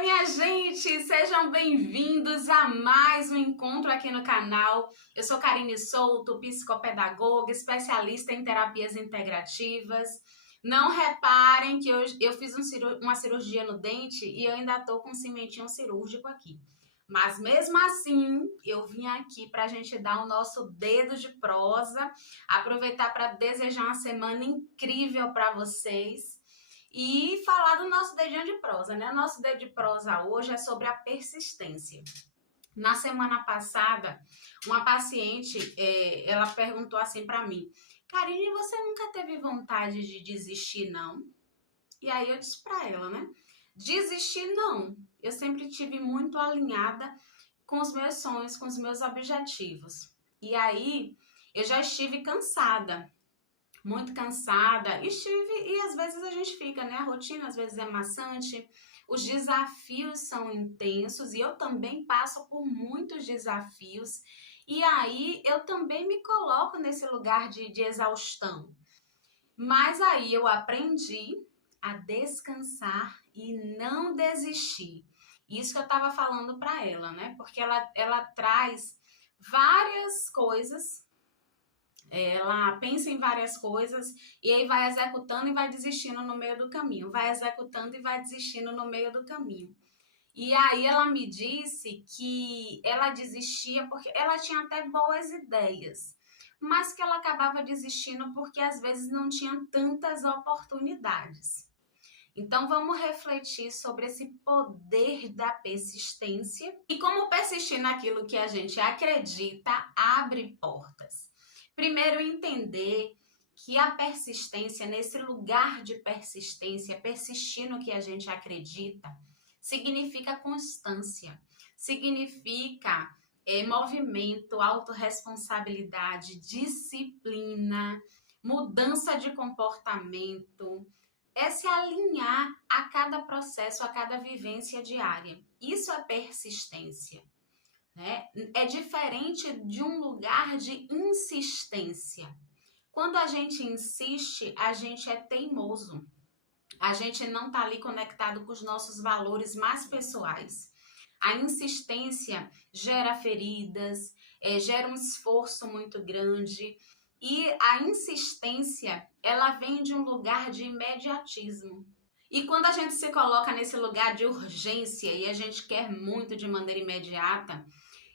minha gente! Sejam bem-vindos a mais um encontro aqui no canal. Eu sou Karine Souto, psicopedagoga, especialista em terapias integrativas. Não reparem que eu fiz uma cirurgia no dente e eu ainda tô com um cimentinho cirúrgico aqui. Mas mesmo assim, eu vim aqui para a gente dar o nosso dedo de prosa, aproveitar para desejar uma semana incrível para vocês. E falar do nosso dedinho de prosa, né? Nosso dedo de prosa hoje é sobre a persistência. Na semana passada, uma paciente, ela perguntou assim para mim: Karine, você nunca teve vontade de desistir, não? E aí eu disse para ela, né? Desistir, não. Eu sempre tive muito alinhada com os meus sonhos, com os meus objetivos. E aí eu já estive cansada. Muito cansada, e às vezes a gente fica, né? A rotina às vezes é maçante, os desafios são intensos e eu também passo por muitos desafios, e aí eu também me coloco nesse lugar de exaustão. Mas aí eu aprendi a descansar e não desistir. Isso que eu estava falando para ela, né? Porque ela traz várias coisas. Ela pensa em várias coisas e aí vai executando e vai desistindo no meio do caminho. Vai executando e vai desistindo no meio do caminho. E aí ela me disse que ela desistia porque ela tinha até boas ideias, mas que ela acabava desistindo porque às vezes não tinha tantas oportunidades. Então vamos refletir sobre esse poder da persistência e como persistir naquilo que a gente acredita abre portas. Primeiro, entender que a persistência, nesse lugar de persistência, persistir no que a gente acredita, significa constância, significa movimento, autorresponsabilidade, disciplina, mudança de comportamento, é se alinhar a cada processo, a cada vivência diária. Isso é persistência. Né? É diferente de um lugar de insistência. Quando a gente insiste, a gente é teimoso. A gente não está ali conectado com os nossos valores mais pessoais. A insistência gera feridas, gera um esforço muito grande. E a insistência, ela vem de um lugar de imediatismo. E quando a gente se coloca nesse lugar de urgência e a gente quer muito de maneira imediata,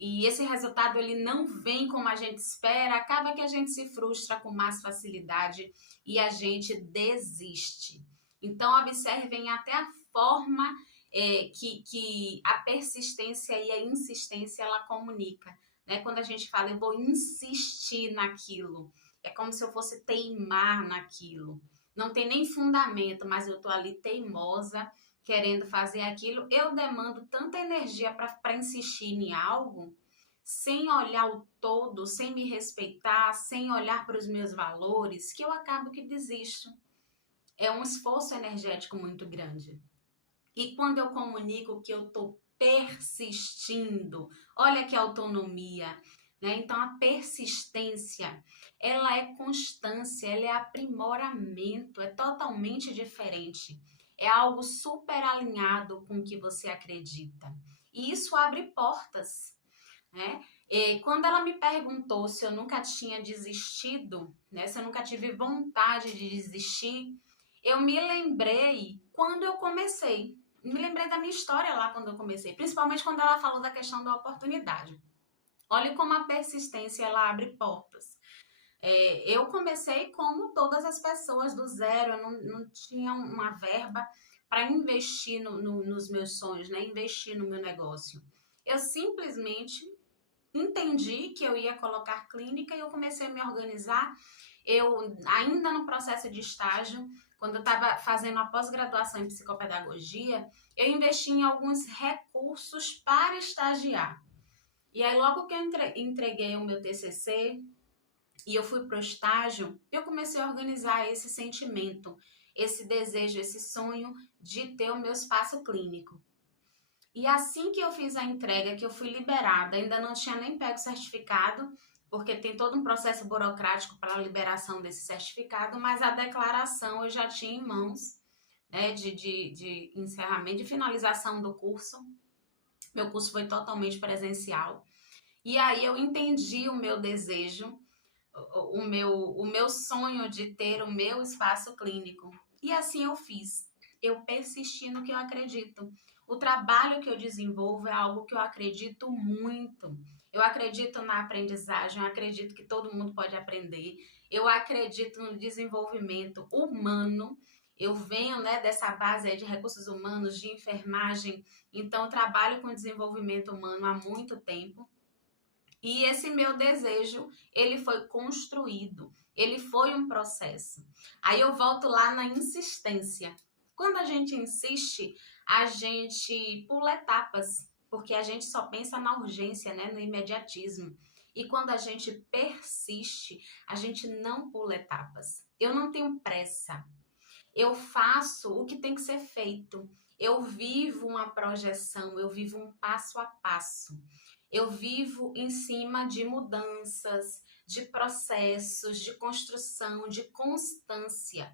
e esse resultado ele não vem como a gente espera, acaba que a gente se frustra com mais facilidade e a gente desiste. Então observem até a forma que a persistência e a insistência ela comunica. Né? Quando a gente fala, eu vou insistir naquilo, é como se eu fosse teimar naquilo. Não tem nem fundamento, mas eu tô ali teimosa, querendo fazer aquilo. Eu demando tanta energia para insistir em algo, sem olhar o todo, sem me respeitar, sem olhar para os meus valores, que eu acabo que desisto. É um esforço energético muito grande. E quando eu comunico que eu tô persistindo, olha que autonomia, né? Então a persistência, ela é constância, ela é aprimoramento, é totalmente diferente. É algo super alinhado com o que você acredita. E isso abre portas, né? E quando ela me perguntou se eu nunca tinha desistido, né? Se eu nunca tive vontade de desistir, eu me lembrei quando eu comecei. Me lembrei da minha história lá quando eu comecei, principalmente quando ela falou da questão da oportunidade. Olha como a persistência ela abre portas. Eu comecei como todas as pessoas do zero, eu não tinha uma verba para investir nos meus sonhos, né? Investir no meu negócio. Eu simplesmente entendi que eu ia colocar clínica e eu comecei a me organizar. Eu, ainda no processo de estágio, quando eu estava fazendo a pós-graduação em psicopedagogia, eu investi em alguns recursos para estagiar. E aí, logo que eu entreguei o meu TCC e eu fui para o estágio, eu comecei a organizar esse sentimento, esse desejo, esse sonho de ter o meu espaço clínico. E assim que eu fiz a entrega, que eu fui liberada, ainda não tinha nem pego o certificado, porque tem todo um processo burocrático para a liberação desse certificado, mas a declaração eu já tinha em mãos né, de encerramento, de finalização do curso. Meu curso foi totalmente presencial. E aí eu entendi o meu desejo, o meu sonho de ter o meu espaço clínico. E assim eu fiz. Eu persisti no que eu acredito. O trabalho que eu desenvolvo é algo que eu acredito muito. Eu acredito na aprendizagem, eu acredito que todo mundo pode aprender. Eu acredito no desenvolvimento humano. Eu venho, né, dessa base aí de recursos humanos, de enfermagem, então eu trabalho com desenvolvimento humano há muito tempo. E esse meu desejo, ele foi construído, ele foi um processo. Aí eu volto lá na insistência. Quando a gente insiste, a gente pula etapas, porque a gente só pensa na urgência, né, no imediatismo. E quando a gente persiste, a gente não pula etapas. Eu não tenho pressa. Eu faço o que tem que ser feito. Eu vivo uma projeção, eu vivo um passo a passo. Eu vivo em cima de mudanças, de processos, de construção, de constância.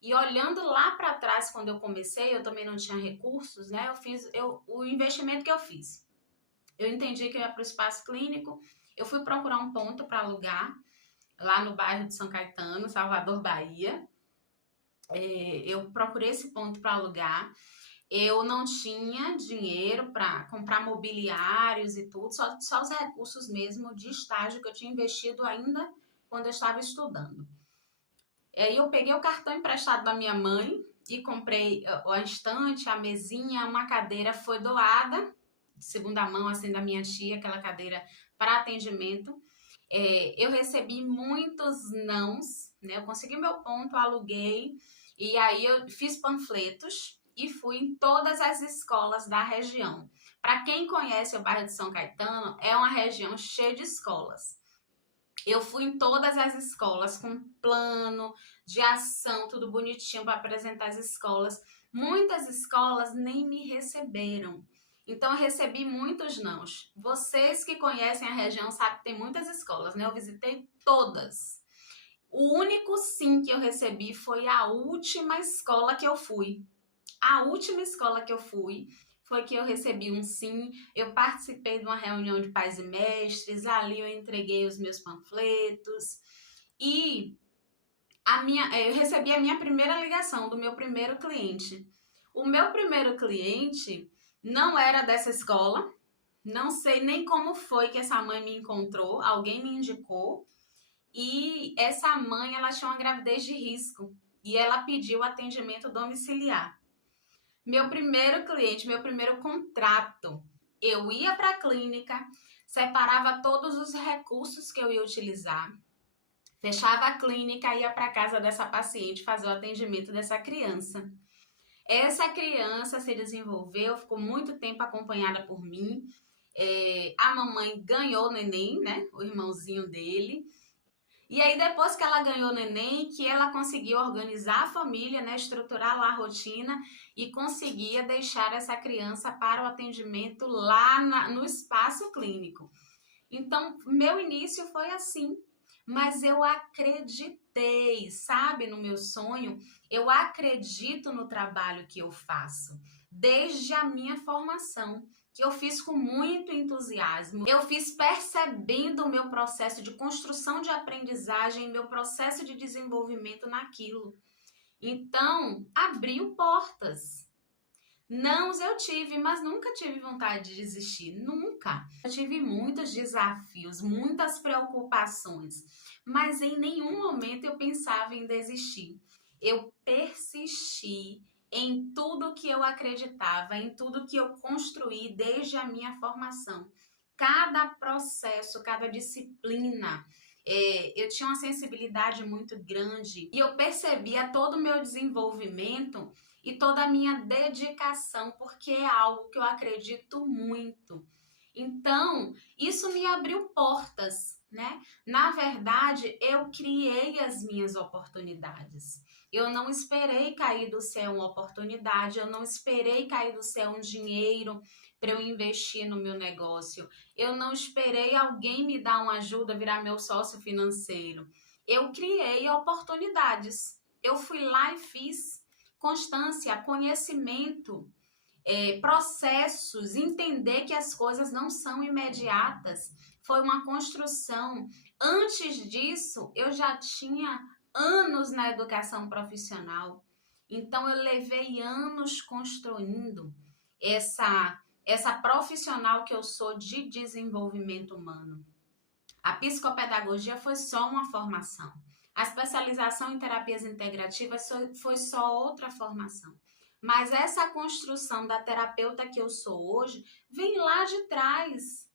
E olhando lá para trás, quando eu comecei, eu também não tinha recursos, né? O investimento que eu fiz. Eu entendi que eu ia para o espaço clínico, eu fui procurar um ponto para alugar, lá no bairro de São Caetano, Salvador, Bahia. Eu procurei esse ponto para alugar. Eu não tinha dinheiro para comprar mobiliários e tudo, só os recursos mesmo de estágio que eu tinha investido ainda quando eu estava estudando. Aí eu peguei o cartão emprestado da minha mãe e comprei a estante, a mesinha, uma cadeira foi doada, de segunda mão, assim, da minha tia, aquela cadeira para atendimento. Eu recebi muitos nãos, né? Eu consegui meu ponto, aluguei, e aí eu fiz panfletos e fui em todas as escolas da região. Para quem conhece o bairro de São Caetano, é uma região cheia de escolas. Eu fui em todas as escolas com plano de ação, tudo bonitinho para apresentar as escolas. Muitas escolas nem me receberam. Então eu recebi muitos nãos. Vocês que conhecem a região sabem que tem muitas escolas, né? Eu visitei todas. O único sim que eu recebi foi a última escola que eu fui. A última escola que eu fui foi que eu recebi um sim. Eu participei de uma reunião de pais e mestres, ali eu entreguei os meus panfletos e eu recebi a minha primeira ligação do meu primeiro cliente. O meu primeiro cliente não era dessa escola, não sei nem como foi que essa mãe me encontrou, alguém me indicou. E essa mãe, ela tinha uma gravidez de risco e ela pediu atendimento domiciliar. Meu primeiro cliente, meu primeiro contrato, eu ia para a clínica, separava todos os recursos que eu ia utilizar, fechava a clínica, ia para casa dessa paciente fazer o atendimento dessa criança. Essa criança se desenvolveu, ficou muito tempo acompanhada por mim. A mamãe ganhou o neném, né? O irmãozinho dele. E aí, depois que ela ganhou o neném, que ela conseguiu organizar a família, né, estruturar lá a rotina e conseguia deixar essa criança para o atendimento lá no espaço clínico. Então, meu início foi assim, mas eu acreditei, sabe, no meu sonho, eu acredito no trabalho que eu faço, desde a minha formação, que eu fiz com muito entusiasmo. Eu fiz percebendo o meu processo de construção de aprendizagem, meu processo de desenvolvimento naquilo. Então, abriu portas. Não, eu tive, mas nunca tive vontade de desistir, nunca. Eu tive muitos desafios, muitas preocupações, mas em nenhum momento eu pensava em desistir. Eu persisti em tudo que eu acreditava, em tudo que eu construí desde a minha formação. Cada processo, cada disciplina, eu tinha uma sensibilidade muito grande e eu percebia todo o meu desenvolvimento e toda a minha dedicação, porque é algo que eu acredito muito. Então, isso me abriu portas, né? Na verdade, eu criei as minhas oportunidades. Eu não esperei cair do céu uma oportunidade, eu não esperei cair do céu um dinheiro para eu investir no meu negócio. Eu não esperei alguém me dar uma ajuda, virar meu sócio financeiro. Eu criei oportunidades. Eu fui lá e fiz. constância, conhecimento, processos, entender que as coisas não são imediatas. Foi uma construção. Antes disso, eu já tinha anos na educação profissional. Então, eu levei anos construindo essa profissional que eu sou de desenvolvimento humano. A psicopedagogia foi só uma formação. A especialização em terapias integrativas foi só outra formação. Mas essa construção da terapeuta que eu sou hoje vem lá de trás.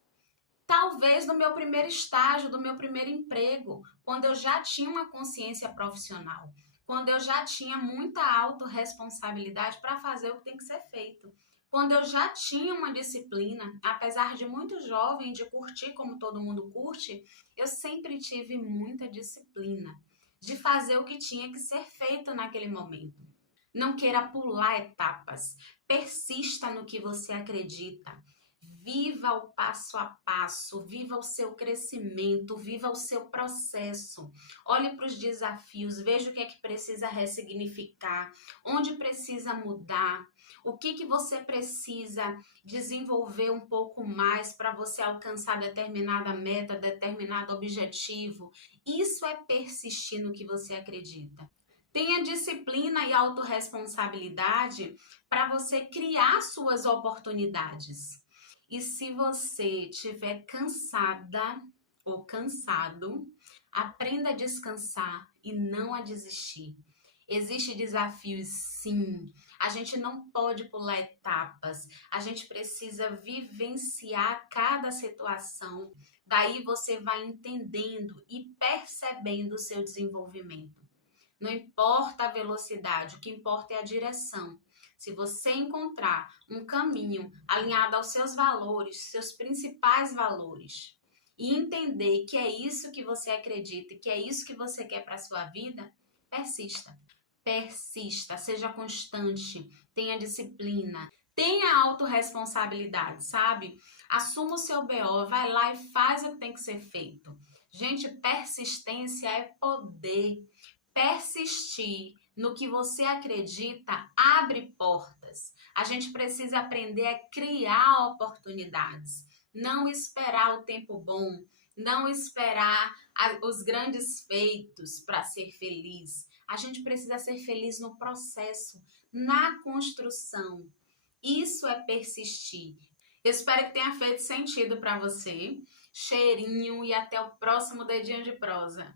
Talvez no meu primeiro estágio, do meu primeiro emprego, quando eu já tinha uma consciência profissional, quando eu já tinha muita autorresponsabilidade para fazer o que tem que ser feito. Quando eu já tinha uma disciplina, apesar de muito jovem, de curtir como todo mundo curte, eu sempre tive muita disciplina de fazer o que tinha que ser feito naquele momento. Não queira pular etapas, persista no que você acredita. Viva o passo a passo, viva o seu crescimento, viva o seu processo. Olhe para os desafios, veja o que é que precisa ressignificar, onde precisa mudar, o que você precisa desenvolver um pouco mais para você alcançar determinada meta, determinado objetivo. Isso é persistir no que você acredita. Tenha disciplina e autorresponsabilidade para você criar suas oportunidades. E se você estiver cansada ou cansado, aprenda a descansar e não a desistir. Existem desafios, sim. A gente não pode pular etapas. A gente precisa vivenciar cada situação. Daí você vai entendendo e percebendo o seu desenvolvimento. Não importa a velocidade, o que importa é a direção. Se você encontrar um caminho alinhado aos seus valores, seus principais valores, e entender que é isso que você acredita, que é isso que você quer para a sua vida, persista. Persista, seja constante, tenha disciplina, tenha autorresponsabilidade, sabe? Assuma o seu BO, vai lá e faz o que tem que ser feito. Gente, persistência é poder. Persistir no que você acredita abre portas. A gente precisa aprender a criar oportunidades, não esperar o tempo bom, não esperar os grandes feitos para ser feliz. A gente precisa ser feliz no processo, na construção. Isso é persistir. Eu espero que tenha feito sentido para você. Cheirinho e até o próximo Dedinho de Prosa.